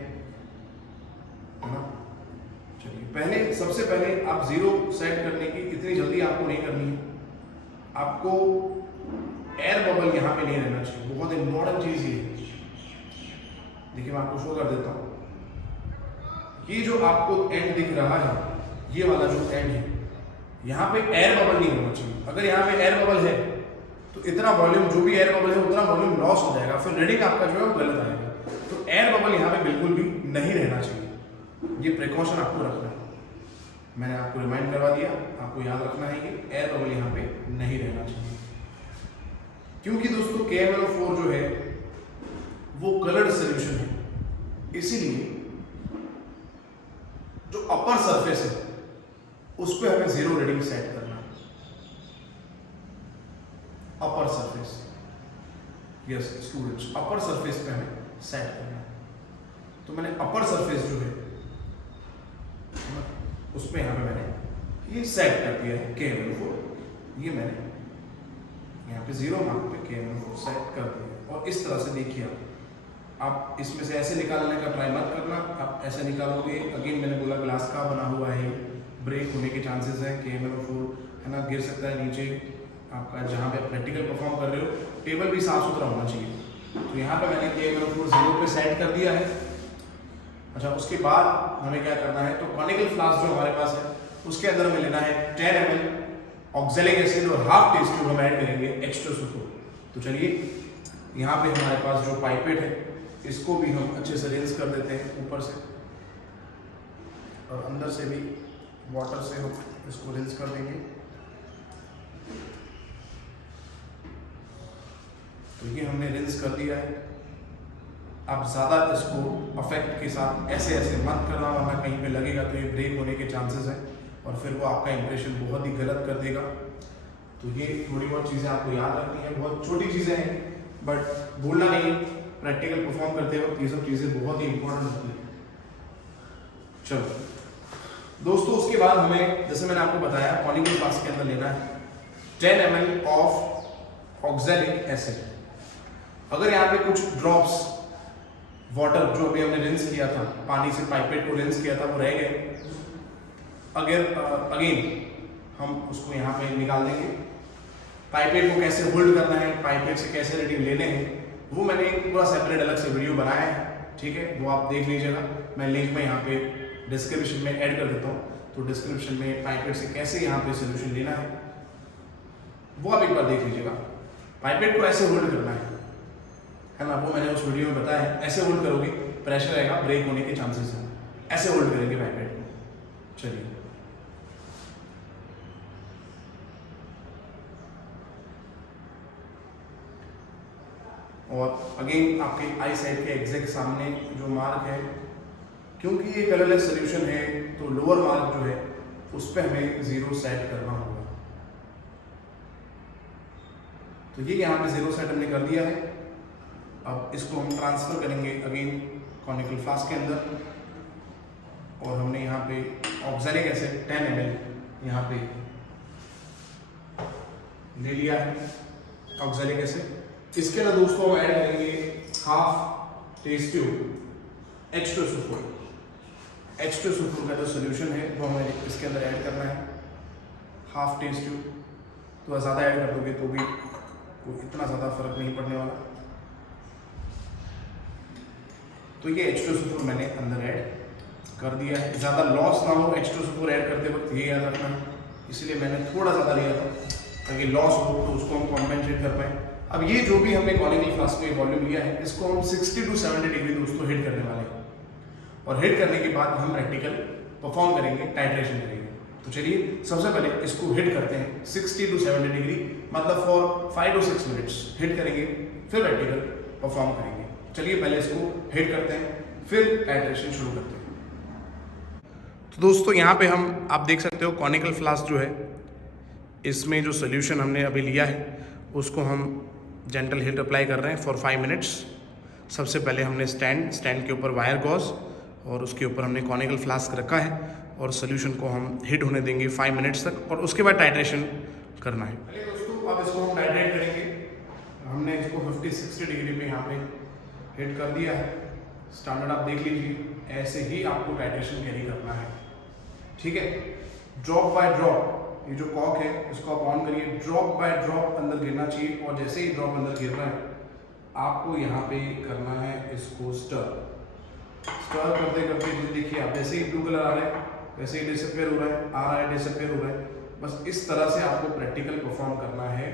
है ना। चलिए, पहले सबसे पहले आप जीरो सेट करने की इतनी जल्दी आपको नहीं करनी है। आपको एयर बबल यहाँ पे नहीं रहना चाहिए, बहुत इंपॉर्टेंट चीज़ ये है। देखिए मैं आपको शो कर देता हूँ, ये जो आपको एंड दिख रहा है, ये वाला जो एंड है, यहाँ पे एयर बबल नहीं होना चाहिए। अगर यहाँ पे एयर बबल है तो इतना वॉल्यूम, जो भी एयर बबल है उतना वॉल्यूम लॉस हो जाएगा, फिर रीडिंग आपका जो है वो गलत आएगा। तो एयर बबल यहाँ पे बिल्कुल भी नहीं रहना चाहिए, ये प्रिकॉशन आपको रखना है। मैंने आपको रिमाइंड करवा दिया, आपको याद रखना है कि एयर बबल यहाँ पे नहीं रहना चाहिए, क्योंकि दोस्तों KMnO4 जो है वो कलर्ड सोल्यूशन है, इसीलिए जो अपर सरफेस है उस पर हमें जीरो रीडिंग सेट करना है। Upper surface, yes students, upper surface पे हमें सेट करना है। तो मैंने अपर सरफेस जो है उस पर यहाँ पे मैंने ये सेट कर दिया है KMnO4। ये मैंने यहाँ पे जीरो मार्क पे KMnO4 सेट कर दिया। और इस तरह से देखिए, आप इसमें से ऐसे निकालने का ट्राई मत करना, आप ऐसे निकालोगे, अगेन मैंने बोला ग्लास का बना हुआ है, ब्रेक होने के चांसेस हैं, KMnO4 है ना, गिर सकता है नीचे। आपका जहाँ पे प्रैक्टिकल परफॉर्म कर रहे हो, टेबल भी साफ सुथरा होना चाहिए। तो यहाँ पे मैंने KMnO4 जीरो पे सेट कर दिया है। अच्छा, उसके बाद हमें क्या करना है, तो कॉनिकल फ्लास्क जो हमारे पास है उसके अंदर हमें लेना है 10 ml ऑक्सैलिक एसिड और हाफ टी स्पून हम ऐड करेंगे H2SO4। तो चलिए, यहाँ पे हमारे पास जो पाइपेट है इसको भी हम अच्छे से रिंस कर देते हैं ऊपर से, और अंदर से भी वाटर से हम इसको रिंस कर देंगे। तो ये हमने रिंस कर दिया है। आप ज़्यादा इसको अफेक्ट के साथ ऐसे ऐसे मत करना, वरना कहीं पे लगेगा तो ये ब्रेक होने के चांसेस हैं और फिर वो आपका इंप्रेशन बहुत ही गलत कर देगा। तो ये थोड़ी बहुत चीज़ें आपको याद रखनी है, बहुत छोटी चीज़ें हैं बट भूलना नहीं, प्रैक्टिकल परफॉर्म करते वक्त ये सब चीज़ें बहुत ही इंपॉर्टेंट होती हैं। चलो दोस्तों, उसके बाद हमें, जैसे मैंने आपको बताया, कॉनिकल फ्लास्क के अंदर लेना है 10 ml ऑफ ऑक्सैलिक एसिड। अगर यहाँ पे कुछ ड्रॉप्स वाटर जो अभी हमने रिंस किया था, पानी से पाइपेट को रिंस किया था, वो रह गए, अगेन हम उसको यहाँ पे निकाल देंगे। पाइपेट को कैसे होल्ड करना है, पाइपेट से कैसे रीडिंग लेने हैं, वो मैंने एक पूरा सेपरेट अलग से वीडियो बनाया है, ठीक है, वो आप देख लीजिएगा। मैं लिंक में यहाँ पे डिस्क्रिप्शन में ऐड कर देता हूँ। तो डिस्क्रिप्शन में पाइपेट से कैसे यहाँ पे सोल्यूशन लेना है वो आप एक बार देख लीजिएगा। पाइपेट को ऐसे होल्ड करना है ना, वो मैंने उस वीडियो में बताया है। ऐसे होल्ड करोगे, प्रेशर आएगा, ब्रेक होने के चांसेस हैं। ऐसे होल्ड करेंगे पाइपेट को। चलिए, और अगेन आपके आई साइड के एग्जैक्ट सामने जो मार्क है, क्योंकि ये कलरलेस सोल्यूशन है तो लोअर मार्क जो है उस पर हमें जीरो सेट करना होगा। तो ये यहाँ पे जीरो सेट हमने कर दिया है। अब इसको हम ट्रांसफर करेंगे अगेन कॉनिकल फ्लास्क के अंदर, और हमने यहाँ पे ऑक्सैलिक एसिड 10 ml यहाँ पे ले लिया है ऑक्सैलिक एसिड। इसके अंदर दोस्तों हम ऐड करेंगे half tea spoon H2SO4। H2SO4 का जो सोल्यूशन है वो हमें इसके अंदर ऐड करना है, हाफ टी स्पून। तो ज़्यादा ऐड कर दोगे तो भी इतना ज़्यादा फर्क नहीं पड़ने वाला। तो ये H2SO4 मैंने अंदर ऐड कर दिया है। ज़्यादा लॉस ना हो H2SO4 ऐड करते वक्त, ये याद रखना है। इसलिए मैंने थोड़ा ज़्यादा लिया था ताकि लॉस हो तो उसको हम कॉम्पेंसेट कर पाए। अब ये जो भी हमने कॉनिकल फ्लास्क में वॉल्यूम लिया है, इसको हम 60 to 70 डिग्री दोस्तों हिट करने वाले हैं, और हिट करने के बाद हम प्रैक्टिकल परफॉर्म करेंगे, टाइट्रेशन करेंगे। तो चलिए सबसे पहले इसको हिट करते हैं 60 to 70 डिग्री, मतलब फॉर 5 to 6 मिनट्स हिट करेंगे, फिर प्रैक्टिकल परफॉर्म करेंगे। चलिए पहले इसको हिट करते हैं, फिर टाइट्रेशन शुरू करते हैं। तो दोस्तों यहाँ पे हम, आप देख सकते हो कॉनिकल फ्लास्क जो है, इसमें जो सोल्यूशन हमने अभी लिया है उसको हम जेंटल हीट अप्लाई कर रहे हैं फॉर 5 मिनट्स। सबसे पहले हमने स्टैंड के ऊपर वायर गॉज और उसके ऊपर हमने कॉनिकल फ्लास्क रखा है और सोल्यूशन को हम हीट होने देंगे 5 मिनट्स तक और उसके बाद टाइट्रेशन करना है। चलिए दोस्तों, अब इसको हम टाइट्रेट करेंगे। हमने इसको 50-60 डिग्री पे यहाँ पे हीट कर दिया है। स्टैंडर्ड आप देख लीजिए, ऐसे ही आपको टाइट्रेशन कैरी करना है, ठीक है। ड्रॉप बाय ड्रॉप, ये जो कॉक है इसको आप ऑन करिए, ड्रॉप बाय ड्रॉप अंदर गिरना चाहिए और जैसे ही ड्रॉप अंदर गिर रहा है आपको यहाँ पे करना है इसको स्टर करते करते देखिए आप, जैसे ही ब्लू कलर आ रहा है वैसे ही डिसअपियर हो रहा है, आ रहा है डिसअपियर हो रहा है। बस इस तरह से आपको प्रैक्टिकल परफॉर्म करना है।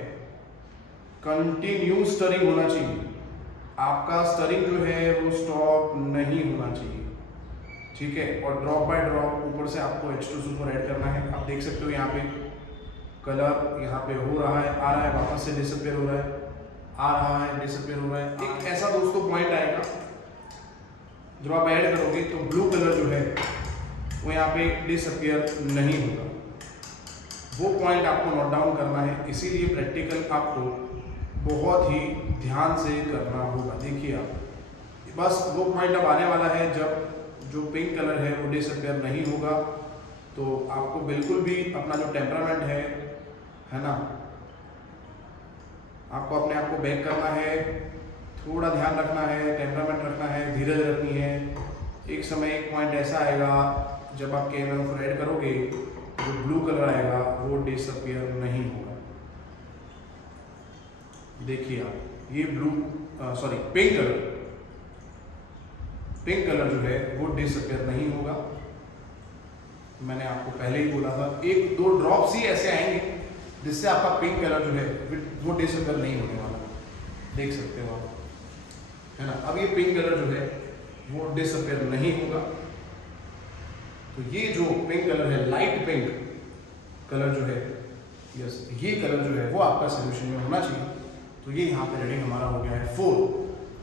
कंटिन्यू स्टरिंग होना चाहिए, आपका स्टरिंग जो है वो स्टॉप नहीं होना चाहिए, ठीक है। और ड्रॉप बाय ड्रॉप ऊपर से आपको H2 सुपर ऐड करना है। आप देख सकते हो यहाँ पे कलर यहाँ पे हो रहा है, आ रहा है, वापस से डिसअपियर हो रहा है, आ रहा है, डिसअपियर हो रहा है। एक ऐसा दोस्तों पॉइंट आएगा जब आप ऐड करोगे तो ब्लू कलर जो है वो यहाँ पे डिसअपियर नहीं होगा। वो पॉइंट आपको नोट डाउन करना है, इसीलिए प्रैक्टिकल आपको बहुत ही ध्यान से करना होगा। देखिए आप, बस वो पॉइंट अब आने वाला है जब जो पिंक कलर है वो डिसअपियर नहीं होगा, तो आपको बिल्कुल भी अपना जो टेम्परामेंट है ना, आपको अपने आप को बैक करना है, थोड़ा ध्यान रखना है, टेम्परामेंट रखना है, धीरज रखनी है। एक समय एक पॉइंट ऐसा आएगा जब आप KMNO4 ऐड करोगे, जो ब्लू कलर आएगा वो डिसअपियर नहीं होगा। देखिए आप, ये पिंक कलर जो है वो डिसअपियर नहीं होगा। मैंने आपको पहले ही बोला था, 1-2 ड्रॉप्स ही ऐसे आएंगे जिससे आपका पिंक कलर जो है वो डिसअपियर नहीं होने वाला। देख सकते हो आप, है ना। अब ये पिंक कलर जो है वो डिसअपियर नहीं होगा। तो ये जो पिंक कलर है, लाइट पिंक कलर जो है, यस, ये कलर जो है वो आपका सोल्यूशन में होना चाहिए। तो ये यहाँ पे रीडिंग हमारा हो गया है 4।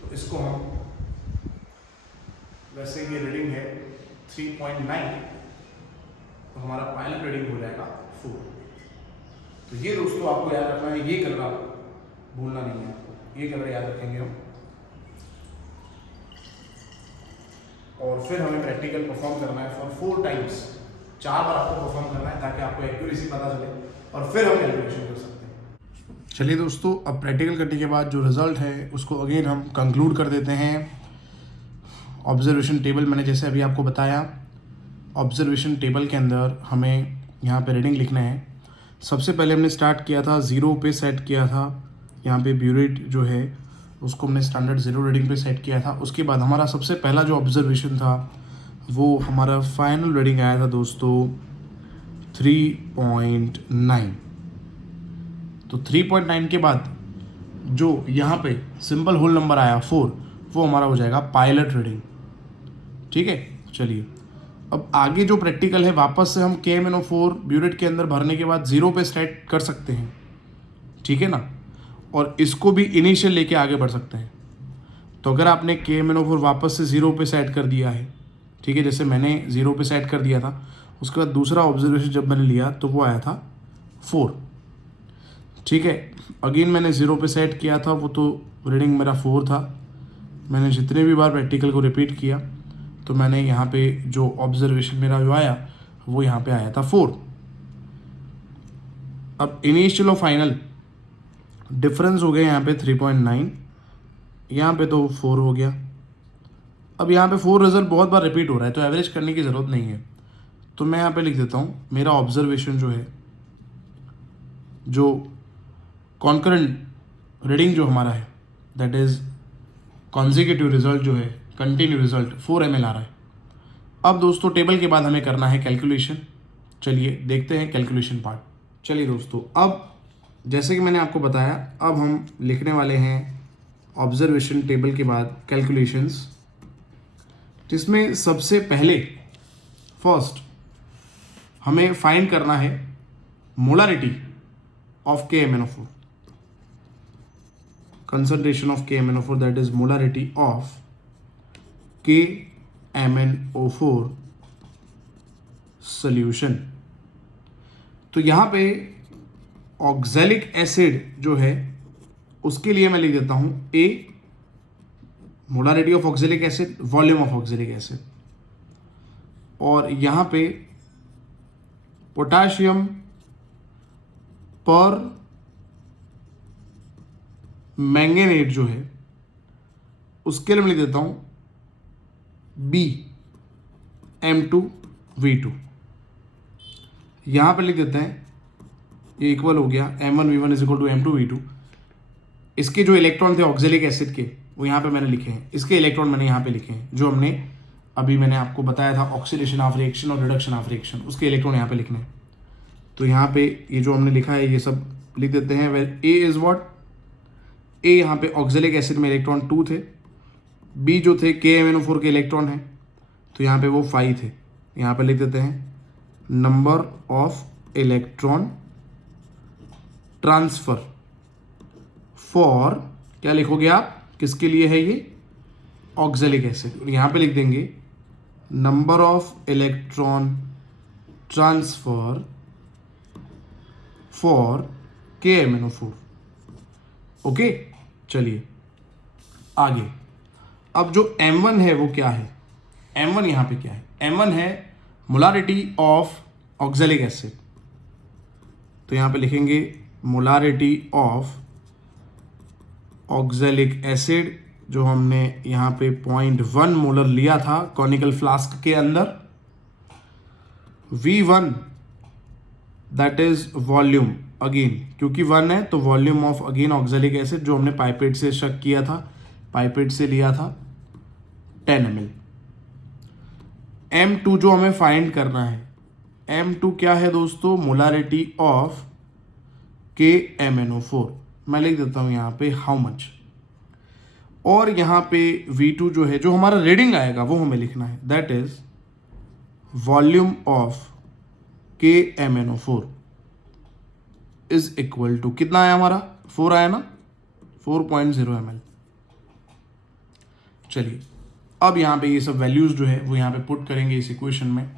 तो इसको हम, वैसे ये रीडिंग है 3.9, तो हमारा पायलट रीडिंग हो जाएगा 4। तो ये दोस्तों आपको याद रखना है, ये कलर आप भूलना नहीं है, आपको ये कलर याद रखेंगे हम। और फिर हमें प्रैक्टिकल परफॉर्म करना है फॉर 4 टाइम्स, 4 बार आपको परफॉर्म करना है ताकि आपको एक्यूरेसी पता चले और फिर हम कैलकुलेशन कर सकते हैं। चलिए दोस्तों, अब प्रैक्टिकल करने के बाद जो रिजल्ट है उसको अगेन हम कंक्लूड कर देते हैं। ऑब्जर्वेशन टेबल मैंने जैसे अभी आपको बताया, ऑब्जर्वेशन टेबल के अंदर हमें यहाँ पे रीडिंग लिखना है। सबसे पहले हमने स्टार्ट किया था 0 पे सेट किया था, यहाँ पे ब्यूरेट जो है उसको हमने स्टैंडर्ड 0 रीडिंग पे सेट किया था। उसके बाद हमारा सबसे पहला जो ऑब्जर्वेशन था वो हमारा फाइनल रीडिंग आया था दोस्तों 3.9। तो 3.9 के बाद जो यहाँ पे सिंपल होल नंबर आया 4, वो हमारा हो जाएगा पायलट रीडिंग, ठीक है। चलिए, अब आगे जो प्रैक्टिकल है वापस से हम KMNO4 ब्यूरेट के अंदर भरने के बाद 0 पे सेट कर सकते हैं, ठीक है ना। और इसको भी इनिशियल लेके आगे बढ़ सकते हैं। तो अगर आपने KMNO4 वापस से 0 पे सेट कर दिया है, ठीक है, जैसे मैंने 0 पे सेट कर दिया था, उसके बाद दूसरा ऑब्जर्वेशन जब मैंने लिया तो वो आया था 4, ठीक है। अगेन मैंने 0 पे सेट किया था, वो तो रीडिंग मेरा 4 था। मैंने जितने भी बार प्रैक्टिकल को रिपीट किया तो मैंने यहाँ पे जो ऑब्जर्वेशन मेरा जो आया वो यहाँ पे आया था 4। अब इनिशियल और फाइनल डिफरेंस हो गया यहाँ पे 3.9, यहाँ पे तो 4 हो गया। अब यहाँ पे 4 रिजल्ट बहुत बार रिपीट हो रहा है तो एवरेज करने की ज़रूरत नहीं है। तो मैं यहाँ पे लिख देता हूँ मेरा ऑब्जर्वेशन जो है, जो कॉन्करेंट रीडिंग जो हमारा है, दैट इज़ कॉन्जिक्यूटिव रिजल्ट जो है, कंटिन्यू रिजल्ट 4 ml आ रहा है। अब दोस्तों टेबल के बाद हमें करना है कैलकुलेशन। चलिए देखते हैं कैलकुलेशन पार्ट। चलिए दोस्तों, अब जैसे कि मैंने आपको बताया, अब हम लिखने वाले हैं ऑब्जर्वेशन टेबल के बाद कैलकुलेशंस, जिसमें सबसे पहले फर्स्ट हमें फाइंड करना है molarity of KMNO4, concentration of KMNO4, that is molarity of KMNO4 solution। तो यहाँ पे ऑक्जेलिक एसिड जो है उसके लिए मैं लिख देता हूँ A molarity of oxalic acid, volume of oxalic acid, और यहाँ पे पोटाशियम पर मैंगनेट जो है उसके लिए मैं लिख देता हूँ BM2V2। यहाँ पे लिख देते हैं, ये इक्वल हो गया M1V1 is equal to M2V2। इसके जो इलेक्ट्रॉन थे ऑक्जेलिक एसिड के वो यहाँ पे मैंने लिखे हैं, इसके इलेक्ट्रॉन मैंने यहाँ पे लिखे हैं, जो हमने अभी मैंने आपको बताया था ऑक्सीडेशन ऑफ रिएक्शन और रिडक्शन ऑफ रिएक्शन, उसके इलेक्ट्रॉन यहाँ पे लिखने हैं। तो यहाँ पे ये जो हमने लिखा है ये सब लिख देते हैं। वेर ए इज व्हाट, ए यहाँ पे ऑक्जेलिक एसिड में इलेक्ट्रॉन 2 थे, बी जो थे KMnO4 के इलेक्ट्रॉन हैं, तो यहाँ पे वो 5 थे। यहाँ पे लिख देते हैं number of electron transfer for, क्या लिखोगे आप, किसके लिए है ये, ऑक्जेलिक एसिड। और यहाँ पे लिख देंगे number of electron transfer for KMnO4। Okay, चलिए आगे। अब जो M1 है वो क्या है, M1 यहाँ पे क्या है, M1 है मोलारिटी ऑफ ऑक्जेलिक एसिड। तो यहाँ पे लिखेंगे मोलारिटी ऑफ ऑक्जेलिक एसिड, जो हमने यहाँ पे 0.1 मोलर लिया था कॉनिकल फ्लास्क के अंदर। V1 that is volume, again क्योंकि 1 है तो volume of again oxalic acid जो हमने पाइपेट से शक किया था, पाइपेट से लिया था 10 ml। M2 जो हमें फाइंड करना है, M2 क्या है दोस्तों, मोलारिटी ऑफ KMnO4। मैं लिख देता हूं यहाँ पे हाउ मच, और यहाँ पे V2 जो है, जो हमारा रीडिंग आएगा वो हमें लिखना है, that is volume of KMnO4 is equal to, कितना आया हमारा, 4 आया ना, 4.0 ml। चलिए अब यहाँ पे ये सब वैल्यूज जो है वो यहाँ पे पुट करेंगे इस इक्वेशन में।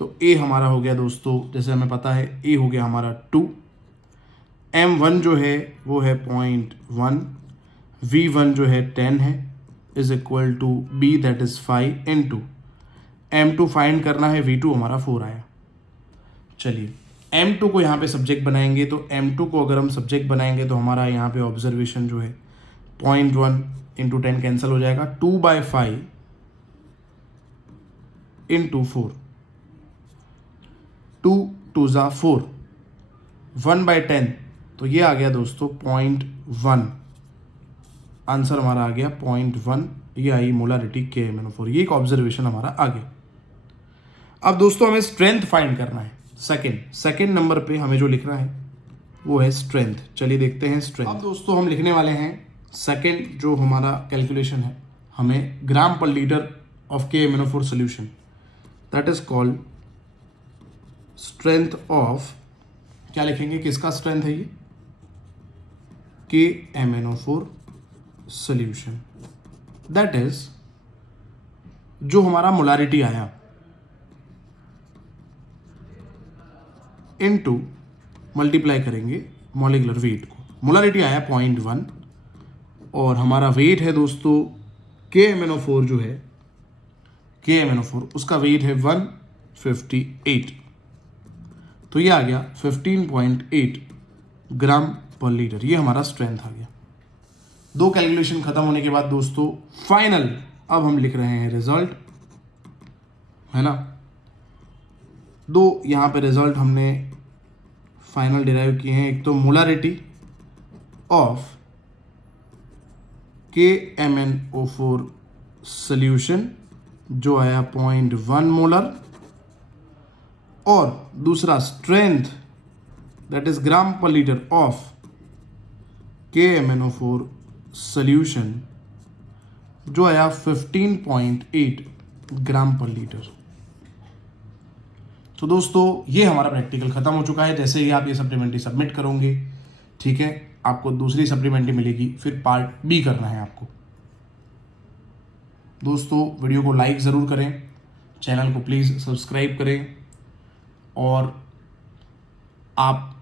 तो A हमारा हो गया दोस्तों, जैसे हमें पता है A हो गया हमारा 2, M1 जो है वो है 0.1, V1 जो है 10 है, is equal to B that is 5 into M2 find करना है, V2 हमारा 4 आया। चलिए M2 को यहाँ पे सब्जेक्ट बनाएंगे, तो M2 को अगर हम सब्जेक्ट बनाएंगे तो हमारा यहाँ पे ऑब्जर्वेशन जो है 0.1 इंटू 10 कैंसिल हो जाएगा, 2/5 इंटू 4, 2 2 ज़ा 4, 1/10, तो ये आ गया दोस्तों 0.1। आंसर हमारा आ गया 0.1, ये आई मोलारिटी KMnO4। ये एक ऑब्जर्वेशन हमारा आ गया। अब दोस्तों हमें स्ट्रेंथ फाइंड करना है, सेकेंड नंबर पे हमें जो लिखना है वो है स्ट्रेंथ। चलिए देखते हैं स्ट्रेंथ। अब दोस्तों हम लिखने वाले हैं सेकेंड जो हमारा कैलकुलेशन है, हमें ग्राम पर litre of KMnO4 solution, that is called strength of, क्या लिखेंगे, किसका स्ट्रेंथ है ये, KMnO4 सोल्यूशन, दैट इज जो हमारा मोलारिटी आया इनटू मल्टीप्लाई करेंगे मॉलिक्यूलर वेट को। मोलारिटी आया 0.1 और हमारा वेट है दोस्तों KMnO4 जो है, KMnO4 उसका वेट है 158, तो ये आ गया 15.8 ग्राम पर लीटर। ये हमारा स्ट्रेंथ आ गया। दो कैलकुलेशन खत्म होने के बाद दोस्तों फाइनल अब हम लिख रहे हैं रिजल्ट, है ना। दो यहाँ पे रिजल्ट हमने फाइनल डिराइव किए हैं, एक तो मोलारिटी ऑफ KMnO4 सोल्यूशन जो आया 0.1 मोलर, और दूसरा स्ट्रेंथ दैट इज ग्राम पर लीटर ऑफ KMnO4 सोल्यूशन जो आया 15.8 ग्राम पर लीटर। तो दोस्तों ये हमारा प्रैक्टिकल खत्म हो चुका है। जैसे ही आप ये सप्लीमेंट्री सबमिट करोगे, ठीक है, आपको दूसरी सप्लीमेंट्री मिलेगी, फिर पार्ट B करना है आपको। दोस्तों वीडियो को लाइक ज़रूर करें, चैनल को प्लीज़ सब्सक्राइब करें, और आप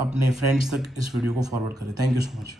अपने फ्रेंड्स तक इस वीडियो को फॉरवर्ड करें। Thank you so much.